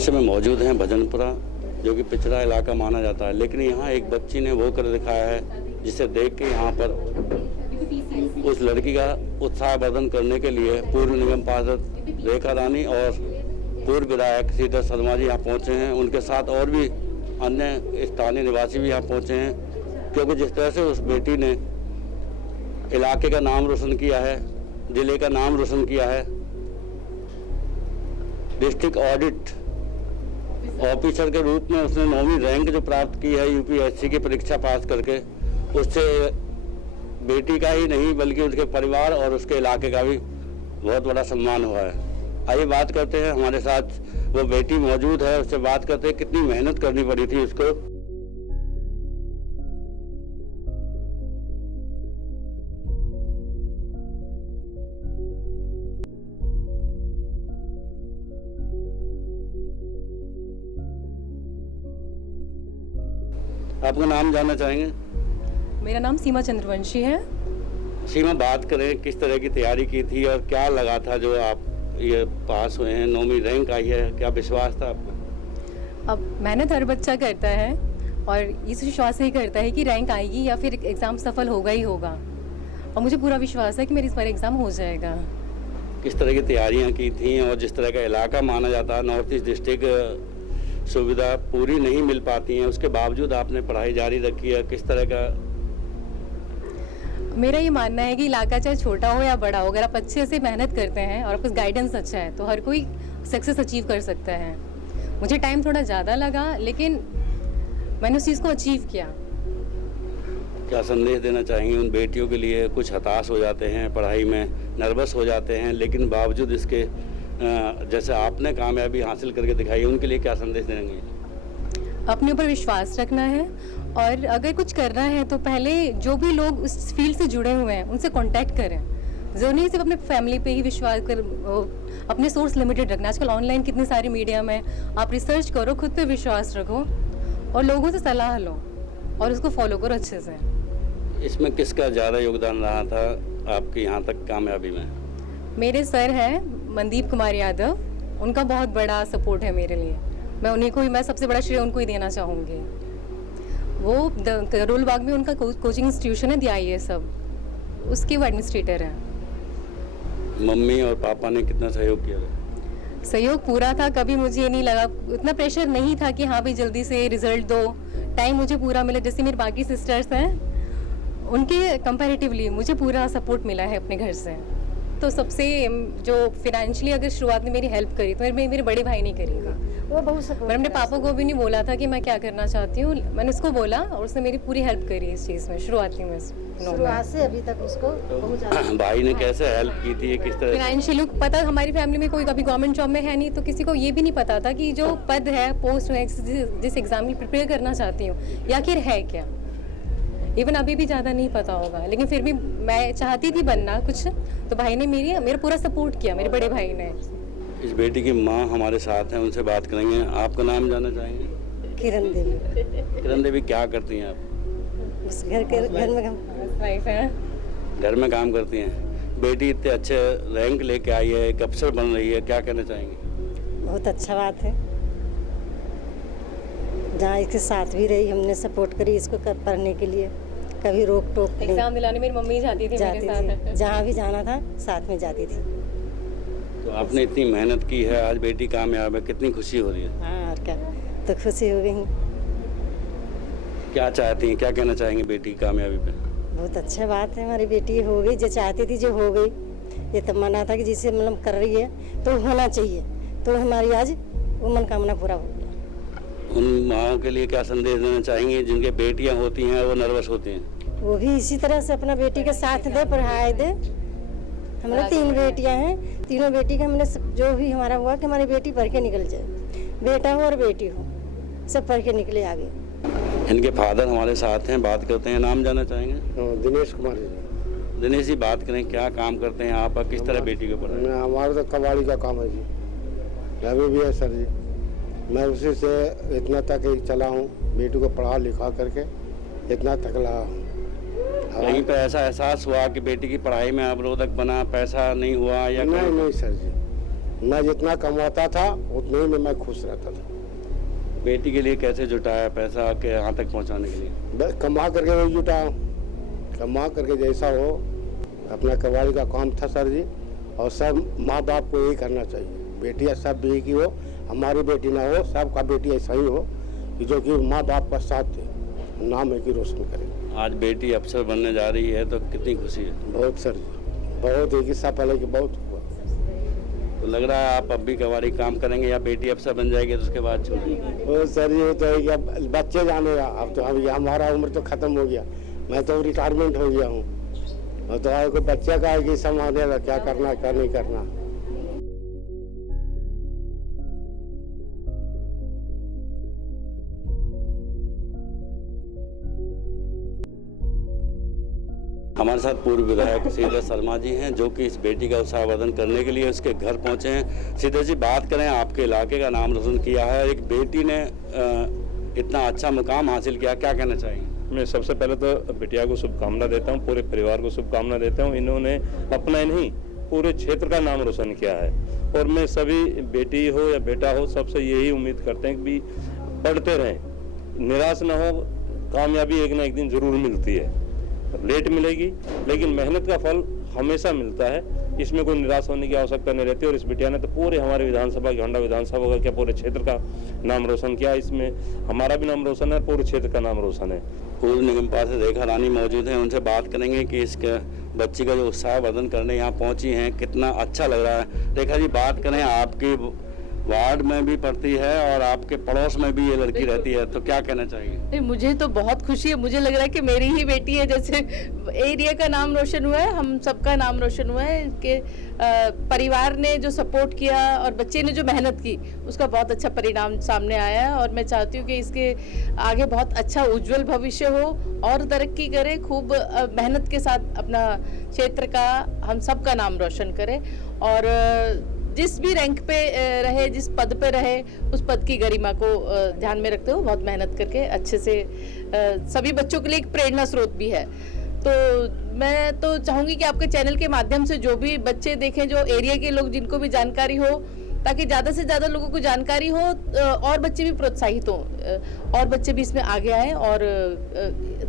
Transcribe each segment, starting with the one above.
इस समय मौजूद हैं भजनपुरा, जो कि पिछड़ा इलाका माना जाता है, लेकिन यहाँ एक बच्ची ने वो कर दिखाया है जिसे देख के यहाँ पर उस लड़की का उत्साहवर्धन करने के लिए पूर्व निगम पार्षद रेखा रानी और पूर्व विधायक श्रीधर शर्मा जी यहाँ पहुँचे हैं। उनके साथ और भी अन्य स्थानीय निवासी भी यहाँ पहुँचे हैं, क्योंकि जिस तरह से उस बेटी ने इलाके का नाम रोशन किया है, जिले का नाम रोशन किया है, डिस्ट्रिक्ट ऑडिट ऑफिसर के रूप में उसने 9वीं रैंक जो प्राप्त की है यूपीएससी की परीक्षा पास करके, उससे बेटी का ही नहीं बल्कि उसके परिवार और उसके इलाके का भी बहुत बड़ा सम्मान हुआ है। आइए बात करते हैं, हमारे साथ वो बेटी मौजूद है, उससे बात करते हैं कितनी मेहनत करनी पड़ी थी उसको। आपका नाम जानना चाहेंगे? मेरा नाम सीमा चंद्रवंशी है। सीमा, बात करें किस तरह की तैयारी की थी और क्या लगा था जो आप ये पास हुए हैं, 9वीं रैंक आई है, क्या विश्वास था आपको? अब मेहनत हर बच्चा करता है और इस विश्वास से ही करता है कि रैंक आएगी या फिर एग्ज़ाम सफल होगा ही होगा, और मुझे पूरा विश्वास है कि मेरी इस बार एग्ज़ाम हो जाएगा। किस तरह की तैयारियां की थी और जिस तरह का इलाका माना जाता है नॉर्थ ईस्ट डिस्ट्रिक्ट, सुविधा पूरी नहीं मिल पाती हैं, उसके बावजूद आपने पढ़ाई जारी रखी है, किस तरह का? मेरा ये मानना है कि इलाका चाहे छोटा हो या बड़ा हो, अगर आप अच्छे से मेहनत करते हैं और आपका गाइडेंस अच्छा है तो हर कोई सक्सेस अचीव कर सकता है। मुझे टाइम थोड़ा ज़्यादा लगा, लेकिन मैंने उस चीज़ को अचीव किया। क्या संदेश देना चाहेंगे उन बेटियों के लिए? कुछ हताश हो जाते हैं, पढ़ाई में नर्वस हो जाते हैं, लेकिन बावजूद इसके जैसे आपने कामयाबी हासिल करके दिखाई, उनके लिए क्या संदेश देंगे? अपने ऊपर विश्वास रखना है, और अगर कुछ करना है तो पहले जो भी लोग उस फील्ड से जुड़े हुए हैं उनसे कांटेक्ट करें। ज़रूरी नहीं सिर्फ अपने फैमिली पे ही विश्वास कर, अपने सोर्स लिमिटेड रखना। आजकल ऑनलाइन कितनी सारी मीडियम है, आप रिसर्च करो, खुद पे विश्वास रखो और लोगों से सलाह लो और उसको फॉलो करो अच्छे से। इसमें किसका ज़्यादा योगदान रहा था आपके यहाँ तक कामयाबी में? मेरे सर हैं मनदीप कुमार यादव, उनका बहुत बड़ा सपोर्ट है मेरे लिए। मैं सबसे बड़ा श्रेय उनको ही देना चाहूँगी। वो करोल बाग में उनका कोचिंग इंस्टीट्यूशन है DIA सब, उसके वो एडमिनिस्ट्रेटर हैं। मम्मी और पापा ने कितना सहयोग किया? सहयोग पूरा था, कभी मुझे ये नहीं लगा, इतना प्रेशर नहीं था कि हाँ भाई जल्दी से रिजल्ट दो, टाइम मुझे पूरा मिला। जैसे मेरे बाकी सिस्टर्स हैं, उनके कंपैरेटिवली मुझे पूरा सपोर्ट मिला है अपने घर से। तो सबसे जो फाइनेंशियली अगर शुरुआत में मेरी हेल्प करी तो मेरे बड़े भाई ने करी थी। वो बहुत सपोर्ट। मैंने अपने पापा को भी नहीं बोला था कि मैं क्या करना चाहती हूँ, मैंने उसको बोला और उसने मेरी पूरी हेल्प करी इस चीज़ में शुरुआती में। शुरुआत से अभी तक उसको बहुत ज़्यादा। भाई ने कैसे हेल्प की थी, किस तरह? फाइनेंशियली पता, हमारी फैमिली में कोई कभी गवर्नमेंट जॉब में है नहीं, तो किसी को ये भी नहीं पता था कि जो पद है, पोस्ट है, जिस एग्जाम की प्रिपेयर करना चाहती हूँ या आखिर है क्या। इवन अभी भी ज़्यादा नहीं पता होगा, लेकिन फिर भी मैं चाहती थी बनना कुछ, तो भाई ने मेरा पूरा सपोर्ट किया, मेरे बड़े भाई ने। इस बेटी की माँ हमारे साथ हैं, उनसे बात करेंगे। आपका नाम जानना चाहेंगे? किरण देवी। किरण देवी, क्या करती हैं आप? उस घर में वाइफ है। घर में काम करती हैं। बेटी इतने अच्छे रैंक लेके आई है, एक अफसर बन रही है, क्या कहना चाहेंगे? बहुत अच्छा बात है। जहाँ इसके साथ भी रही, हमने सपोर्ट करी इसको पढ़ने के लिए, कभी रोक टोक नहीं। एग्जाम दिलाने मेरी मम्मी जाती थी मेरे साथ। जहाँ भी जाना था साथ में जाती थी। तो आपने इतनी मेहनत की है, आज बेटी कामयाब है, कितनी खुशी हो रही है? हाँ, और क्या, तो खुशी हो गई। क्या चाहती हैं, क्या कहना चाहेंगे बेटी की कामयाबी पे? बहुत अच्छा बात है, हमारी बेटी हो गई जो चाहती थी, जो हो गई। ये तमन्ना था कि जिसे मतलब कर रही है तो होना चाहिए, तो हमारी आज वो मनोकामना पूरा हो गया। उन माओं के लिए क्या संदेश देना चाहेंगे जिनके बेटियां होती हैं और नर्वस होती हैं? वो भी इसी तरह से अपना बेटी का साथ दे, पढ़ाई दे। हमारे 3 बेटियां हैं, तीनों बेटी का हमने जो भी हमारा हुआ कि हमारी बेटी पढ़ के निकल जाए, बेटा हो और बेटी हो, सब पढ़ के निकले आगे। इनके फादर हमारे साथ हैं, बात करते हैं। नाम जानना चाहेंगे? दिनेश कुमार जी। दिनेश जी, बात करें, क्या काम करते हैं आप, किस तरह बेटी को पढ़ाएं? हमारा तो कबाड़ी का काम है जी, अभी भी है सर जी। मैं उसी से इतना तक ही चला हूँ, बेटी को पढ़ा लिखा करके इतना तक रहा हूँ। कहीं पे ऐसा एहसास हुआ कि बेटी की पढ़ाई में अवरोधक बना, पैसा नहीं हुआ या? नहीं सर जी, मैं जितना कमाता था उतने ही में मैं खुश रहता था। बेटी के लिए कैसे जुटाया पैसा के यहाँ तक पहुँचाने के लिए? बस कमा करके वही जुटाया, कमा करके जैसा हो। अपना कबाड़ी का काम था सर जी, और सब माँ बाप को यही करना चाहिए। बेटियाँ सब भी की हो, हमारी बेटी ना हो, सबका बेटी ऐसा ही हो कि जो कि माँ बाप का साथ दे, नाम है कि रोशन करे। आज बेटी अफसर बनने जा रही है तो कितनी खुशी है? बहुत सर जी, बहुत एक हिस्सा पहले कि बहुत हुआ। तो लग रहा है आप अब भी कबाड़ी काम करेंगे या बेटी अफसर बन जाएगी तो उसके बाद छोड़ेंगे? वो सर जी वो तो है कि अब बच्चे जानेगा। अब तो हम हमारा उम्र तो खत्म हो गया, मैं तो रिटायरमेंट हो गया हूँ। और तो आगे कोई बच्चे का है कि संभालेगा, क्या करना क्या नहीं करना। हमारे साथ पूर्व विधायक श्रीधर शर्मा जी हैं, जो कि इस बेटी का उत्साहवर्धन करने के लिए उसके घर पहुंचे हैं। श्रीधर जी, बात करें, आपके इलाके का नाम रोशन किया है, एक बेटी ने इतना अच्छा मुकाम हासिल किया, क्या कहना चाहेंगे? मैं सबसे पहले तो बिटिया को शुभकामना देता हूं, पूरे परिवार को शुभकामना देता हूं। इन्होंने अपना ही नहीं पूरे क्षेत्र का नाम रोशन किया है। और मैं सभी बेटी हो या बेटा हो सबसे यही उम्मीद करते हैं कि पढ़ते रहें, निराश न हो। कामयाबी एक ना एक दिन जरूर मिलती है, लेट मिलेगी लेकिन मेहनत का फल हमेशा मिलता है। इसमें कोई निराश होने की आवश्यकता नहीं रहती। और इस बिटिया ने तो पूरे हमारे विधानसभा गोंडा विधानसभा का क्या पूरे क्षेत्र का नाम रोशन किया। इसमें हमारा भी नाम रोशन है, पूरे क्षेत्र का नाम रोशन है। पूर्व निगम पार्षद रेखा रानी मौजूद हैं, उनसे बात करेंगे कि इसके बच्ची का जो उत्साहवर्धन करने यहाँ पहुँची हैं कितना अच्छा लग रहा है। रेखा जी, बात करें, आपकी वार्ड में भी पढ़ती है और आपके पड़ोस में भी ये लड़की रहती है, तो क्या कहना चाहिए? नहीं, मुझे तो बहुत खुशी है। मुझे लग रहा है कि मेरी ही बेटी है। जैसे एरिया का नाम रोशन हुआ है, हम सबका नाम रोशन हुआ है। इनके परिवार ने जो सपोर्ट किया और बच्चे ने जो मेहनत की, उसका बहुत अच्छा परिणाम सामने आया है। और मैं चाहती हूँ कि इसके आगे बहुत अच्छा उज्जवल भविष्य हो और तरक्की करे, खूब मेहनत के साथ अपना क्षेत्र का, हम सबका नाम रोशन करे। और जिस भी रैंक पे रहे, जिस पद पे रहे, उस पद की गरिमा को ध्यान में रखते हुए बहुत मेहनत करके अच्छे से सभी बच्चों के लिए एक प्रेरणा स्रोत भी है। तो मैं तो चाहूँगी कि आपके चैनल के माध्यम से जो भी बच्चे देखें, जो एरिया के लोग जिनको भी जानकारी हो, ताकि ज़्यादा से ज़्यादा लोगों को जानकारी हो और बच्चे भी प्रोत्साहित हों और बच्चे भी इसमें आगे आएँ और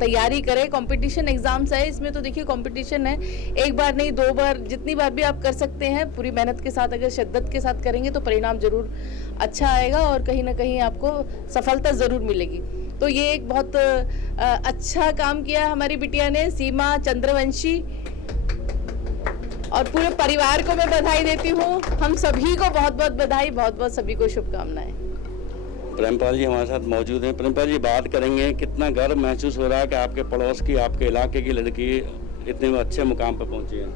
तैयारी करें। कंपटीशन एग्जाम्स है, इसमें तो देखिए कंपटीशन है, एक बार नहीं 2 बार, जितनी बार भी आप कर सकते हैं। पूरी मेहनत के साथ अगर शिद्दत के साथ करेंगे तो परिणाम जरूर अच्छा आएगा और कहीं ना कहीं आपको सफलता ज़रूर मिलेगी। तो ये एक बहुत अच्छा काम किया हमारी बिटिया ने, सीमा चंद्रवंशी, और पूरे परिवार को मैं बधाई देती हूँ। हम सभी को बहुत बहुत बधाई, बहुत बहुत सभी को शुभकामनाएं। प्रेमपाल जी हमारे साथ मौजूद हैं। प्रेमपाल जी, बात करेंगे, कितना गर्व महसूस हो रहा है कि आपके पड़ोस की, आपके इलाके की लड़की इतने अच्छे मुकाम पर पहुंची है?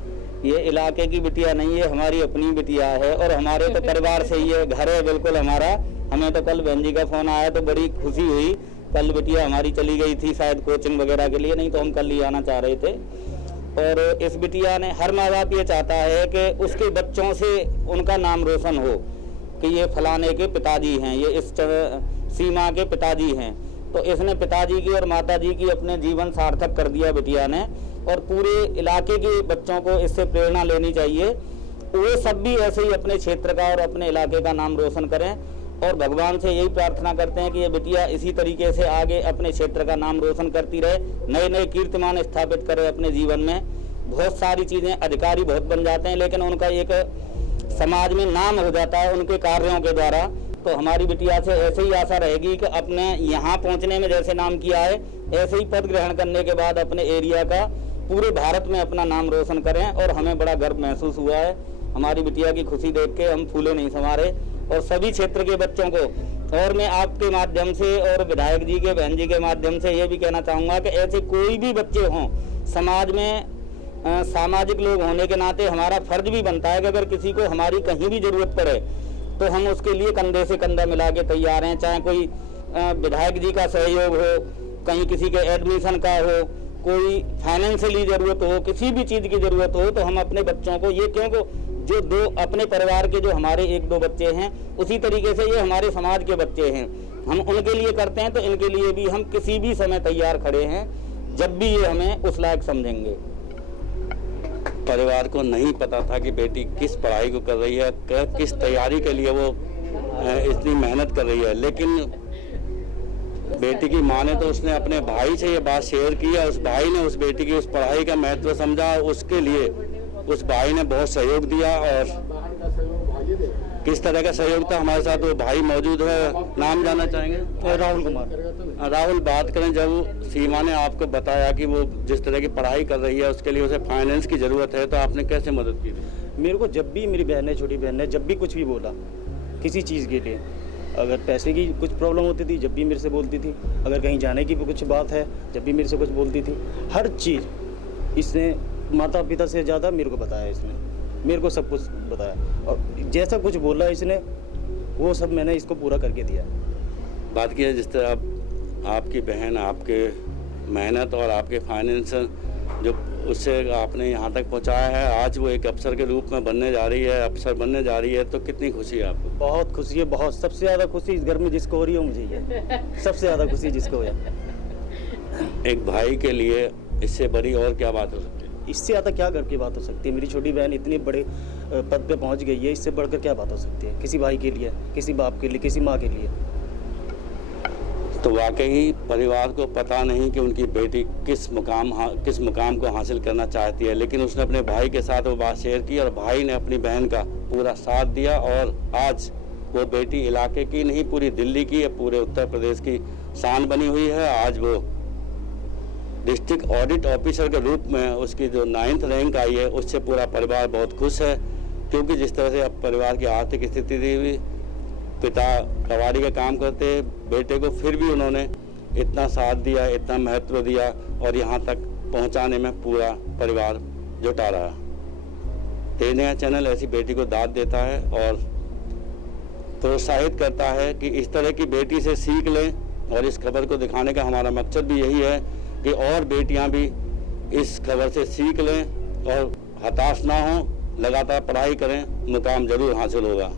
ये इलाके की बिटिया नहीं है, हमारी अपनी बिटिया है और हमारे तो परिवार से ही है, घर है बिल्कुल हमारा। हमें तो कल बहन जी का फोन आया तो बड़ी खुशी हुई। कल बिटिया हमारी चली गई थी शायद कोचिंग वगैरह के लिए, नहीं तो हम कल ही आना चाह रहे थे। और इस बिटिया ने, हर माँ बाप ये चाहता है कि उसके बच्चों से उनका नाम रोशन हो कि ये फलाने के पिताजी हैं, ये इस सीमा के पिताजी हैं। तो इसने पिताजी की और माताजी की अपने जीवन सार्थक कर दिया बिटिया ने। और पूरे इलाके के बच्चों को इससे प्रेरणा लेनी चाहिए, वो सब भी ऐसे ही अपने क्षेत्र का और अपने इलाके का नाम रोशन करें। और भगवान से यही प्रार्थना करते हैं कि ये बिटिया इसी तरीके से आगे अपने क्षेत्र का नाम रोशन करती रहे, नए नए कीर्तिमान स्थापित करे अपने जीवन में। बहुत सारी चीज़ें, अधिकारी बहुत बन जाते हैं लेकिन उनका एक समाज में नाम हो जाता है उनके कार्यों के द्वारा। तो हमारी बिटिया से ऐसे ही आशा रहेगी कि अपने यहाँ पहुँचने में जैसे नाम किया है, ऐसे ही पद ग्रहण करने के बाद अपने एरिया का, पूरे भारत में अपना नाम रोशन करें। और हमें बड़ा गर्व महसूस हुआ है हमारी बिटिया की खुशी देख के, हम फूले नहीं समारे। और सभी क्षेत्र के बच्चों को, और मैं आपके माध्यम से और विधायक जी के, बहन जी के माध्यम से ये भी कहना चाहूँगा कि ऐसे कोई भी बच्चे हों समाज में, सामाजिक लोग होने के नाते हमारा फर्ज भी बनता है कि अगर किसी को हमारी कहीं भी ज़रूरत पड़े तो हम उसके लिए कंधे से कंधा मिला के तैयार हैं। चाहे कोई विधायक जी का सहयोग हो, कहीं किसी के एडमिशन का हो, कोई फाइनेंशियली ज़रूरत हो, किसी भी चीज़ की ज़रूरत हो, तो हम अपने बच्चों को, ये क्योंकि जो 2 अपने परिवार के जो हमारे 1-2 बच्चे हैं, उसी तरीके से ये हमारे समाज के बच्चे हैं, हम उनके लिए करते हैं। तो इनके लिए भी हम किसी भी समय तैयार खड़े हैं, जब भी ये हमें उस लायक समझेंगे। परिवार को नहीं पता था कि बेटी किस पढ़ाई को कर रही है, किस तैयारी के लिए वो इतनी मेहनत कर रही है। लेकिन बेटी की माँ ने तो उसने अपने भाई से ये बात शेयर की और उस भाई ने उस बेटी की उस पढ़ाई का महत्व समझा, उसके लिए उस भाई ने बहुत सहयोग दिया। और किस तरह का सहयोग था, हमारे साथ वो भाई मौजूद है, नाम जानना चाहेंगे? राहुल कुमार। राहुल, बात करें जब सीमा ने आपको बताया कि वो जिस तरह की पढ़ाई कर रही है उसके लिए उसे फाइनेंस की ज़रूरत है, तो आपने कैसे मदद की थी? मेरे को जब भी मेरी बहन है, छोटी बहन है, जब भी कुछ भी बोला किसी चीज़ के लिए, अगर पैसे की कुछ प्रॉब्लम होती थी जब भी मेरे से बोलती थी, अगर कहीं जाने की भी कुछ बात है जब भी मेरे से कुछ बोलती थी, हर चीज़ इसने माता पिता से ज़्यादा मेरे को बताया, इसने मेरे को सब कुछ बताया और जैसा कुछ बोला इसने वो सब मैंने इसको पूरा करके दिया। बात की है जिस तरह आपकी बहन आपके मेहनत और आपके फाइनेंस जो उससे आपने यहाँ तक पहुँचाया है, आज वो एक अफसर के रूप में बनने जा रही है, अफसर बनने जा रही है, तो कितनी खुशी है आपको? बहुत खुशी है, बहुत। सबसे ज़्यादा खुशी इस घर में जिसको हो रही है मुझे है, सबसे ज़्यादा खुशी जिसको है। एक भाई के लिए इससे बड़ी और क्या बात हो सकती है? इससे ज़्यादा क्या करके बात हो सकती है? मेरी छोटी बहन इतने बड़े पद पे पहुंच गई है, इससे बढ़कर क्या बात हो सकती है किसी भाई के लिए, किसी बाप के लिए, किसी माँ के लिए? तो वाकई परिवार को पता नहीं कि उनकी बेटी किस मुकाम को हासिल करना चाहती है, लेकिन उसने अपने भाई के साथ वो बात शेयर की और भाई ने अपनी बहन का पूरा साथ दिया और आज वो बेटी इलाके की नहीं पूरी दिल्ली की, पूरे उत्तर प्रदेश की शान बनी हुई है। आज वो डिस्ट्रिक्ट ऑडिट ऑफिसर के रूप में उसकी जो 9th रैंक आई है उससे पूरा परिवार बहुत खुश है, क्योंकि जिस तरह से अब परिवार की आर्थिक स्थिति थी, पिता कबाड़ी का काम करते बेटे को, फिर भी उन्होंने इतना साथ दिया, इतना महत्व दिया और यहाँ तक पहुँचाने में पूरा परिवार जुटा रहा। तेज नया चैनल ऐसी बेटी को दाद देता है और प्रोत्साहित करता है कि इस तरह की बेटी से सीख लें और इस खबर को दिखाने का हमारा मकसद भी यही है कि और बेटियां भी इस खबर से सीख लें और हताश ना हों, लगातार पढ़ाई करें, मुकाम जरूर हासिल होगा।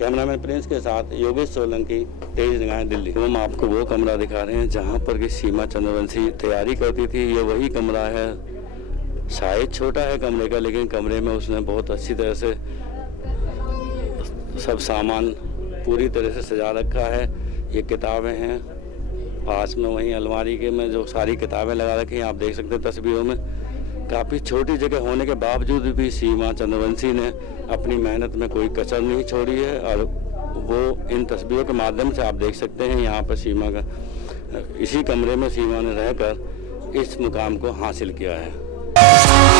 कैमरामैन प्रिंस के साथ योगेश सोलंकी, तेज निगाहें, दिल्ली। हम आपको वो कमरा दिखा रहे हैं जहां पर कि सीमा चंद्रवंशी तैयारी करती थी। ये वही कमरा है, साइज छोटा है कमरे का, लेकिन कमरे में उसने बहुत अच्छी तरह से सब सामान पूरी तरह से सजा रखा है। ये किताबें हैं, पास में वहीं अलमारी के में जो सारी किताबें लगा रखी हैं, आप देख सकते हैं तस्वीरों में। काफ़ी छोटी जगह होने के बावजूद भी सीमा चंद्रवंशी ने अपनी मेहनत में कोई कसर नहीं छोड़ी है और वो इन तस्वीरों के माध्यम से आप देख सकते हैं यहाँ पर सीमा का, इसी कमरे में सीमा ने रहकर इस मुकाम को हासिल किया है।